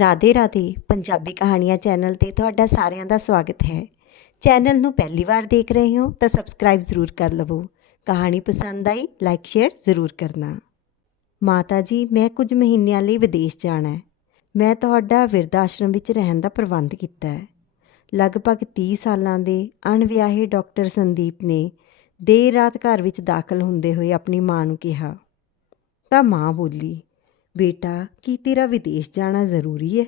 ਰਾਧੇ ਰਾਧੇ ਪੰਜਾਬੀ ਕਹਾਣੀਆਂ ਚੈਨਲ ਤੇ ਤੁਹਾਡਾ ਸਾਰਿਆਂ ਦਾ ਸਵਾਗਤ ਹੈ। ਚੈਨਲ ਨੂੰ ਪਹਿਲੀ ਵਾਰ ਦੇਖ ਰਹੇ ਹੋ ਤਾਂ ਸਬਸਕ੍ਰਾਈਬ ਜ਼ਰੂਰ ਕਰ ਲਵੋ। ਕਹਾਣੀ ਪਸੰਦ ਆਈ, ਲਾਈਕ, ਸ਼ੇਅਰ ਜ਼ਰੂਰ ਕਰਨਾ। ਮਾਤਾ ਜੀ, ਮੈਂ ਕੁਝ ਮਹੀਨਿਆਂ ਲਈ ਵਿਦੇਸ਼ ਜਾਣਾ ਹੈ। ਮੈਂ ਤੁਹਾਡਾ ਵਿਰਧ ਆਸ਼ਰਮ ਵਿੱਚ ਰਹਿਣ ਦਾ ਪ੍ਰਬੰਧ ਕੀਤਾ ਹੈ। ਲਗਭਗ 30 ਸਾਲਾਂ ਦੇ ਅਣਵਿਆਹੇ ਡਾਕਟਰ ਸੰਦੀਪ ਨੇ ਦੇਰ ਰਾਤ ਘਰ ਵਿੱਚ ਦਾਖਲ ਹੁੰਦੇ ਹੋਏ ਆਪਣੀ ਮਾਂ ਨੂੰ ਕਿਹਾ, ਤਾਂ ਮਾਂ ਬੋਲੀ ਬੇਟਾ, ਕੀ ਤੇਰਾ ਵਿਦੇਸ਼ ਜਾਣਾ ਜ਼ਰੂਰੀ ਹੈ?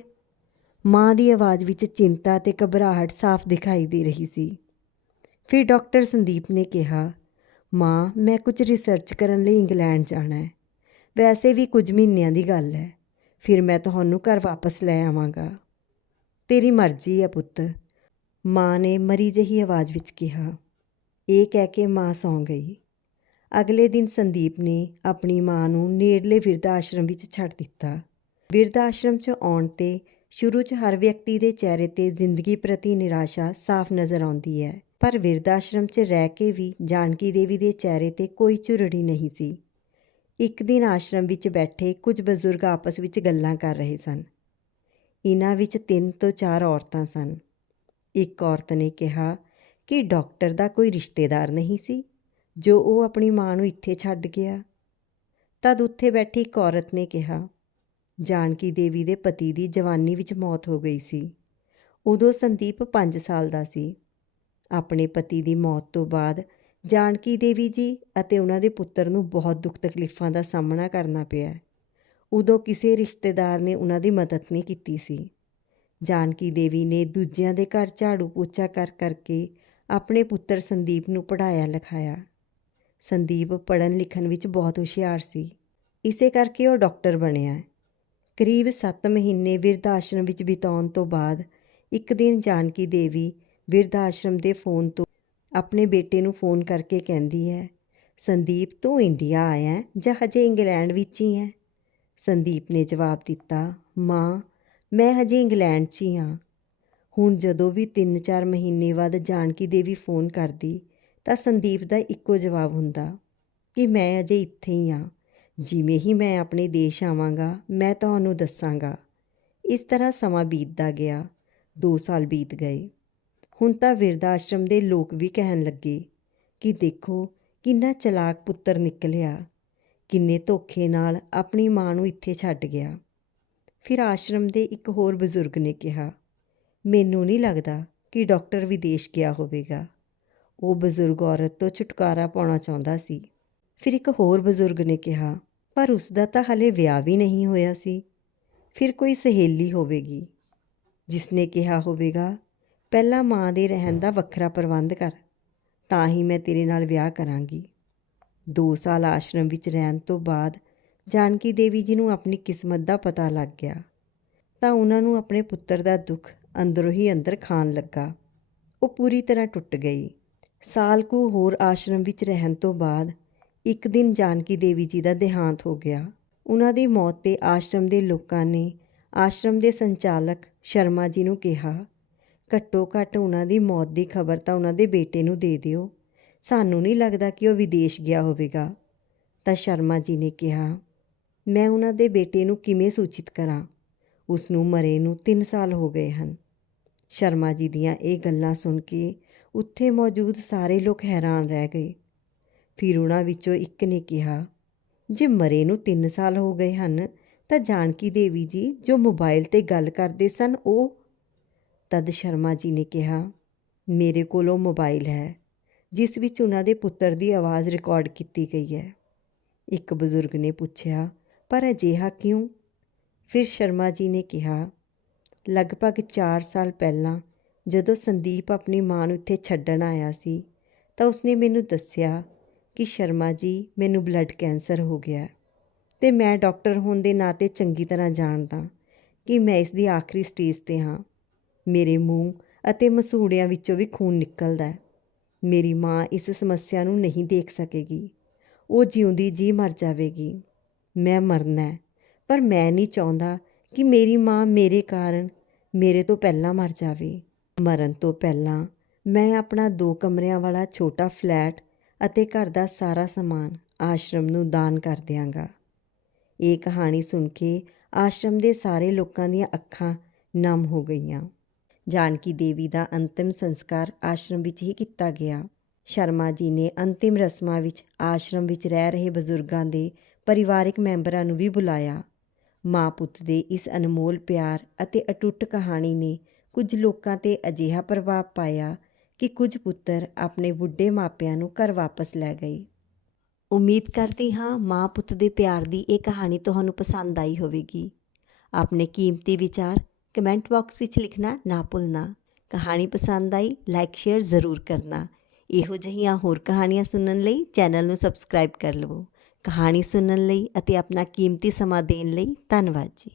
ਮਾਂ ਦੀ ਆਵਾਜ਼ ਵਿੱਚ ਚਿੰਤਾ ਤੇ ਘਬਰਾਹਟ ਸਾਫ਼ ਦਿਖਾਈ ਦੇ ਰਹੀ ਸੀ। ਫਿਰ ਡਾਕਟਰ ਸੰਦੀਪ ਨੇ ਕਿਹਾ, ਮਾਂ, ਮੈਂ ਕੁਝ ਰਿਸਰਚ ਕਰਨ ਲਈ ਇੰਗਲੈਂਡ ਜਾਣਾ ਹੈ। ਵੈਸੇ ਵੀ ਕੁਝ ਮਹੀਨਿਆਂ ਦੀ ਗੱਲ ਹੈ। ਫਿਰ ਮੈਂ ਤੁਹਾਨੂੰ ਘਰ ਵਾਪਸ ਲੈ ਆਵਾਂਗਾ। ਤੇਰੀ ਮਰਜ਼ੀ ਹੈ ਪੁੱਤ। ਮਾਂ ਨੇ ਮਰੀ ਜਿਹੀ ਆਵਾਜ਼ ਵਿੱਚ ਕਿਹਾ। ਇਹ ਕਹਿ ਕੇ ਮਾਂ ਸੌਂ ਗਈ। ਅਗਲੇ ਦਿਨ ਸੰਦੀਪ ਨੇ ਆਪਣੀ ਮਾਂ ਨੂੰ ਨੇੜਲੇ ਵਿਰਧ ਆਸ਼ਰਮ ਵਿੱਚ ਛੱਡ ਦਿੱਤਾ। ਵਿਰਧ ਆਸ਼ਰਮ 'ਚ ਆਉਣ ਤੇ ਸ਼ੁਰੂ 'ਚ ਹਰ ਵਿਅਕਤੀ ਦੇ ਚਿਹਰੇ ਤੇ ਜ਼ਿੰਦਗੀ ਪ੍ਰਤੀ ਨਿਰਾਸ਼ਾ ਸਾਫ਼ ਨਜ਼ਰ ਆਉਂਦੀ ਹੈ, ਪਰ ਵਿਰਧ ਆਸ਼ਰਮ 'ਚ ਰਹਿ ਕੇ ਵੀ ਜਾਨਕੀ ਦੇਵੀ ਦੇ ਚਿਹਰੇ ਤੇ ਕੋਈ ਝੁਰੜੀ ਨਹੀਂ ਸੀ। ਇੱਕ ਦਿਨ ਆਸ਼ਰਮ ਵਿੱਚ ਬੈਠੇ ਕੁਝ ਬਜ਼ੁਰਗ ਆਪਸ ਵਿੱਚ ਗੱਲਾਂ ਕਰ ਰਹੇ ਸਨ। ਇਹਨਾਂ ਵਿੱਚ ਤਿੰਨ ਤੋਂ ਚਾਰ ਔਰਤਾਂ ਸਨ। ਇੱਕ ਔਰਤ ਨੇ ਕਿਹਾ ਕਿ ਡਾਕਟਰ ਦਾ ਕੋਈ ਰਿਸ਼ਤੇਦਾਰ ਨਹੀਂ ਸੀ। ਜੋ ਉਹ ਆਪਣੀ ਮਾਂ ਨੂੰ ਇੱਥੇ ਛੱਡ ਗਿਆ ਤਦ ਉੱਥੇ ਬੈਠੀ ਇੱਕ ਔਰਤ ਨੇ ਕਿਹਾ, ਜਾਨਕੀ ਦੇਵੀ ਦੇ ਪਤੀ ਦੀ ਜਵਾਨੀ ਵਿੱਚ ਮੌਤ ਹੋ ਗਈ ਸੀ। ਉਦੋਂ ਸੰਦੀਪ 5 ਸਾਲ ਦਾ ਸੀ। ਆਪਣੇ ਪਤੀ ਦੀ ਮੌਤ ਤੋਂ ਬਾਅਦ ਜਾਨਕੀ ਦੇਵੀ ਜੀ ਅਤੇ ਉਹਨਾਂ ਦੇ ਪੁੱਤਰ ਨੂੰ ਬਹੁਤ ਦੁੱਖ ਤਕਲੀਫਾਂ ਦਾ ਸਾਹਮਣਾ ਕਰਨਾ ਪਿਆ। ਉਦੋਂ ਕਿਸੇ ਰਿਸ਼ਤੇਦਾਰ ਨੇ ਉਹਨਾਂ ਦੀ ਮਦਦ ਨਹੀਂ ਕੀਤੀ ਸੀ। ਜਾਨਕੀ ਦੇਵੀ ਨੇ ਦੂਜਿਆਂ ਦੇ ਘਰ ਝਾੜੂ ਪੋਚਾ ਕਰ ਕਰਕੇ ਆਪਣੇ ਪੁੱਤਰ ਸੰਦੀਪ ਨੂੰ ਪੜ੍ਹਾਇਆ ਲਿਖਾਇਆ। ਸੰਦੀਪ ਪੜ੍ਹਨ ਲਿਖਣ ਵਿੱਚ ਬਹੁਤ ਹੁਸ਼ਿਆਰ ਸੀ। ਇਸੇ ਕਰਕੇ ਉਹ ਡਾਕਟਰ ਬਣਿਆ। ਕਰੀਬ 7 ਮਹੀਨੇ ਵਿਰਧ ਆਸ਼ਰਮ ਵਿੱਚ ਬਿਤਾਉਣ ਤੋਂ ਬਾਅਦ ਇੱਕ ਦਿਨ ਜਾਨਕੀ ਦੇਵੀ ਵਿਰਧ ਆਸ਼ਰਮ ਦੇ ਫੋਨ ਤੋਂ ਆਪਣੇ ਬੇਟੇ ਨੂੰ ਫੋਨ ਕਰਕੇ ਕਹਿੰਦੀ ਹੈ, ਸੰਦੀਪ, ਤੂੰ ਇੰਡੀਆ ਆਇਆ ਜਾਂ ਹਜੇ ਇੰਗਲੈਂਡ ਵਿੱਚ ਹੀ ਹੈ? ਸੰਦੀਪ ਨੇ ਜਵਾਬ ਦਿੱਤਾ, ਮਾਂ, ਮੈਂ ਹਜੇ ਇੰਗਲੈਂਡ 'ਚ ਹੀ ਹਾਂ। ਹੁਣ ਜਦੋਂ ਵੀ 3-4 ਮਹੀਨੇ ਬਾਅਦ ਜਾਨਕੀ ਦੇਵੀ ਫੋਨ ਕਰਦੀ ਤਾਂ ਸੰਦੀਪ ਦਾ ਇੱਕੋ ਜਵਾਬ ਹੁੰਦਾ ਕਿ ਮੈਂ ਅਜੇ ਇੱਥੇ ਹੀ ਹਾਂ। ਜਿਵੇਂ ਹੀ ਮੈਂ ਆਪਣੇ ਦੇਸ਼ ਆਵਾਂਗਾ, ਮੈਂ ਤੁਹਾਨੂੰ ਦੱਸਾਂਗਾ। ਇਸ ਤਰ੍ਹਾਂ ਸਮਾਂ ਬੀਤਦਾ ਗਿਆ। 2 ਸਾਲ ਬੀਤ ਗਏ। ਹੁਣ ਤਾਂ ਵਿਰਧ ਆਸ਼ਰਮ ਦੇ ਲੋਕ ਵੀ ਕਹਿਣ ਲੱਗੇ ਕਿ ਦੇਖੋ ਕਿੰਨਾ ਚਲਾਕ ਪੁੱਤਰ ਨਿਕਲਿਆ। ਕਿੰਨੇ ਧੋਖੇ ਨਾਲ ਆਪਣੀ ਮਾਂ ਨੂੰ ਇੱਥੇ ਛੱਡ ਗਿਆ। ਫਿਰ ਆਸ਼ਰਮ ਦੇ ਇੱਕ ਹੋਰ ਬਜ਼ੁਰਗ ਨੇ ਕਿਹਾ, ਮੈਨੂੰ ਨਹੀਂ ਲੱਗਦਾ ਕਿ ਡਾਕਟਰ ਵਿਦੇਸ਼ ਗਿਆ ਹੋਵੇਗਾ। ਉਹ ਬਜ਼ੁਰਗ ਔਰਤ ਤੋਂ ਛੁਟਕਾਰਾ ਪਾਉਣਾ ਚਾਹੁੰਦਾ ਸੀ। ਫਿਰ ਇੱਕ ਹੋਰ ਬਜ਼ੁਰਗ ਨੇ ਕਿਹਾ, ਪਰ ਉਸ ਦਾ ਤਾਂ ਹਲੇ ਵਿਆਹ ਵੀ ਨਹੀਂ ਹੋਇਆ ਸੀ। ਫਿਰ ਕੋਈ ਸਹੇਲੀ ਹੋਵੇਗੀ। ਜਿਸ ਨੇ ਕਿਹਾ ਹੋਵੇਗਾ, ਪਹਿਲਾਂ ਮਾਂ ਦੇ ਰਹਿਣ ਦਾ ਵੱਖਰਾ ਪ੍ਰਬੰਧ ਕਰ, ਤਾਂ ਹੀ ਮੈਂ ਤੇਰੇ ਨਾਲ ਵਿਆਹ ਕਰਾਂਗੀ। 2 ਸਾਲ ਆਸ਼ਰਮ ਵਿੱਚ ਰਹਿਣ ਤੋਂ ਬਾਅਦ ਜਾਨਕੀ ਦੇਵੀ ਜੀ ਨੂੰ ਆਪਣੀ ਕਿਸਮਤ ਦਾ ਪਤਾ ਲੱਗ ਗਿਆ। ਤਾਂ ਉਹਨਾਂ ਨੂੰ ਆਪਣੇ ਪੁੱਤਰ ਦਾ ਦੁੱਖ ਅੰਦਰੋਂ ਹੀ ਅੰਦਰ ਖਾਣ ਲੱਗਾ। ਉਹ ਪੂਰੀ ਤਰ੍ਹਾਂ ਟੁੱਟ ਗਈ। ਸਾਲ ਕੁ ਹੋਰ ਆਸ਼ਰਮ ਵਿੱਚ ਰਹਿਣ ਤੋਂ ਬਾਅਦ ਇੱਕ ਦਿਨ ਜਾਨਕੀ ਦੇਵੀ ਜੀ ਦਾ ਦੇਹਾਂਤ ਹੋ ਗਿਆ। ਉਹਨਾਂ ਦੀ ਮੌਤ ਤੇ ਆਸ਼ਰਮ ਦੇ ਲੋਕਾਂ ਨੇ ਆਸ਼ਰਮ ਦੇ ਸੰਚਾਲਕ ਸ਼ਰਮਾ ਜੀ ਨੂੰ ਕਿਹਾ, ਘੱਟੋ ਘੱਟ ਉਹਨਾਂ ਦੀ ਮੌਤ ਦੀ ਖਬਰ ਤਾਂ ਉਹਨਾਂ ਦੇ ਬੇਟੇ ਨੂੰ ਦੇ ਦਿਓ। ਸਾਨੂੰ ਨਹੀਂ ਲੱਗਦਾ ਕਿ ਉਹ ਵਿਦੇਸ਼ ਗਿਆ ਹੋਵੇਗਾ। ਤਾਂ ਸ਼ਰਮਾ ਜੀ ਨੇ ਕਿਹਾ, ਮੈਂ ਉਹਨਾਂ ਦੇ ਬੇਟੇ ਨੂੰ ਕਿਵੇਂ ਸੂਚਿਤ ਕਰਾਂ? ਉਸ ਨੂੰ ਮਰੇ ਨੂੰ 3 ਸਾਲ ਹੋ ਗਏ ਹਨ। ਸ਼ਰਮਾ ਜੀ ਦੀਆਂ ਇਹ ਗੱਲਾਂ ਸੁਣ ਕੇ ਉੱਥੇ ਮੌਜੂਦ ਸਾਰੇ ਲੋਕ ਹੈਰਾਨ ਰਹਿ ਗਏ। ਫਿਰ ਉਹਨਾਂ ਵਿੱਚੋਂ ਇੱਕ ਨੇ ਕਿਹਾ, ਜੇ ਮਰੇ ਨੂੰ 3 ਸਾਲ ਹੋ ਗਏ ਹਨ, ਤਾਂ ਜਾਨਕੀ ਦੇਵੀ ਜੀ ਜੋ ਮੋਬਾਈਲ ਤੇ ਗੱਲ ਕਰਦੇ ਸਨ, ਉਹ ਤਦ ਸ਼ਰਮਾ ਜੀ ਨੇ ਕਿਹਾ, ਮੇਰੇ ਕੋਲ ਉਹ ਮੋਬਾਈਲ ਹੈ, ਜਿਸ ਵਿੱਚ ਉਹਨਾਂ ਦੇ ਪੁੱਤਰ ਦੀ ਆਵਾਜ਼ ਰਿਕਾਰਡ ਕੀਤੀ ਗਈ ਹੈ ਇੱਕ ਬਜ਼ੁਰਗ ਨੇ ਪੁੱਛਿਆ, ਪਰ ਅਜਿਹਾ ਕਿਉਂ ਫਿਰ ਸ਼ਰਮਾ ਜੀ ਨੇ ਕਿਹਾ, ਲਗਭਗ 4 ਸਾਲ ਪਹਿਲਾਂ ਜਦੋਂ ਸੰਦੀਪ ਆਪਣੀ ਮਾਂ ਨੂੰ ਇੱਥੇ ਛੱਡਣ ਆਇਆ ਸੀ, ਤਾਂ ਉਸਨੇ ਮੈਨੂੰ ਦੱਸਿਆ ਕਿ ਸ਼ਰਮਾ ਜੀ, ਮੈਨੂੰ ਬਲੱਡ ਕੈਂਸਰ ਹੋ ਗਿਆ ਤੇ ਮੈਂ ਡਾਕਟਰ ਹੋਣ ਦੇ ਨਾਤੇ ਚੰਗੀ ਤਰ੍ਹਾਂ ਜਾਣਦਾ ਕਿ ਮੈਂ ਇਸ ਦੀ ਆਖਰੀ ਸਟੇਜ ਤੇ ਹਾਂ। ਮੇਰੇ ਮੂੰਹ ਅਤੇ ਮਸੂੜਿਆਂ ਵਿੱਚੋਂ ਵੀ ਖੂਨ ਨਿਕਲਦਾ ਹੈ। ਮੇਰੀ ਮਾਂ ਇਸ ਸਮੱਸਿਆ ਨੂੰ ਨਹੀਂ ਦੇਖ ਸਕੇਗੀ। ਉਹ ਜਿਉਂਦੀ ਜੀ ਮਰ ਜਾਵੇਗੀ। ਮੈਂ ਮਰਨਾ ਪਰ ਮੈਂ ਨਹੀਂ ਚਾਹੁੰਦਾ ਕਿ ਮੇਰੀ ਮਾਂ ਮੇਰੇ ਕਾਰਨ ਮੇਰੇ ਤੋਂ ਪਹਿਲਾਂ ਮਰ ਜਾਵੇ। ਮਰਨ ਤੋਂ ਪਹਿਲਾਂ ਮੈਂ ਆਪਣਾ ਦੋ ਕਮਰਿਆਂ ਵਾਲਾ ਛੋਟਾ ਫਲੈਟ ਅਤੇ ਘਰ ਦਾ ਸਾਰਾ ਸਮਾਨ ਆਸ਼ਰਮ ਨੂੰ ਦਾਨ ਕਰ ਦਿਆਂਗਾ। ਇਹ ਕਹਾਣੀ ਸੁਣ ਕੇ ਆਸ਼ਰਮ ਦੇ ਸਾਰੇ ਲੋਕਾਂ ਦੀਆਂ ਅੱਖਾਂ ਨਮ ਹੋ ਗਈਆਂ। ਜਾਨਕੀ ਦੇਵੀ ਦਾ ਅੰਤਿਮ ਸੰਸਕਾਰ ਆਸ਼ਰਮ ਵਿੱਚ ਹੀ ਕੀਤਾ ਗਿਆ। ਸ਼ਰਮਾ ਜੀ ਨੇ ਅੰਤਿਮ ਰਸਮਾਂ ਵਿੱਚ ਆਸ਼ਰਮ ਵਿੱਚ ਰਹਿ ਰਹੇ ਬਜ਼ੁਰਗਾਂ ਦੇ ਪਰਿਵਾਰਕ ਮੈਂਬਰਾਂ ਨੂੰ ਵੀ ਬੁਲਾਇਆ। ਮਾਂ ਪੁੱਤ ਦੇ ਇਸ ਅਨਮੋਲ ਪਿਆਰ ਅਤੇ ਅਟੁੱਟ ਕਹਾਣੀ ਨੇ ਕੁਝ ਲੋਕਾਂ ਤੇ ਅਜਿਹਾ ਪ੍ਰਭਾਵ ਪਾਇਆ ਕਿ ਕੁਝ ਪੁੱਤਰ ਆਪਣੇ ਬੁੱਢੇ ਮਾਪਿਆਂ ਨੂੰ ਘਰ ਵਾਪਸ ਲੈ ਗਏ। ਉਮੀਦ ਕਰਦੀ ਹਾਂ ਮਾਂ ਪੁੱਤ ਦੇ ਪਿਆਰ ਦੀ ਇਹ ਕਹਾਣੀ ਤੁਹਾਨੂੰ ਪਸੰਦ ਆਈ ਹੋਵੇਗੀ। ਆਪਣੇ ਕੀਮਤੀ ਵਿਚਾਰ ਕਮੈਂਟ ਬਾਕਸ ਵਿੱਚ ਲਿਖਣਾ ਨਾ ਭੁੱਲਣਾ। ਕਹਾਣੀ ਪਸੰਦ ਆਈ, ਲਾਈਕ, ਸ਼ੇਅਰ ਜ਼ਰੂਰ ਕਰਨਾ। ਇਹੋ ਜਿਹੀਆਂ ਹੋਰ ਕਹਾਣੀਆਂ ਸੁਣਨ ਲਈ ਚੈਨਲ ਨੂੰ ਸਬਸਕ੍ਰਾਈਬ ਕਰ ਲਵੋ। ਕਹਾਣੀ ਸੁਣਨ ਲਈ ਅਤੇ ਆਪਣਾ ਕੀਮਤੀ ਸਮਾਂ ਦੇਣ ਲਈ ਧੰਨਵਾਦ ਜੀ।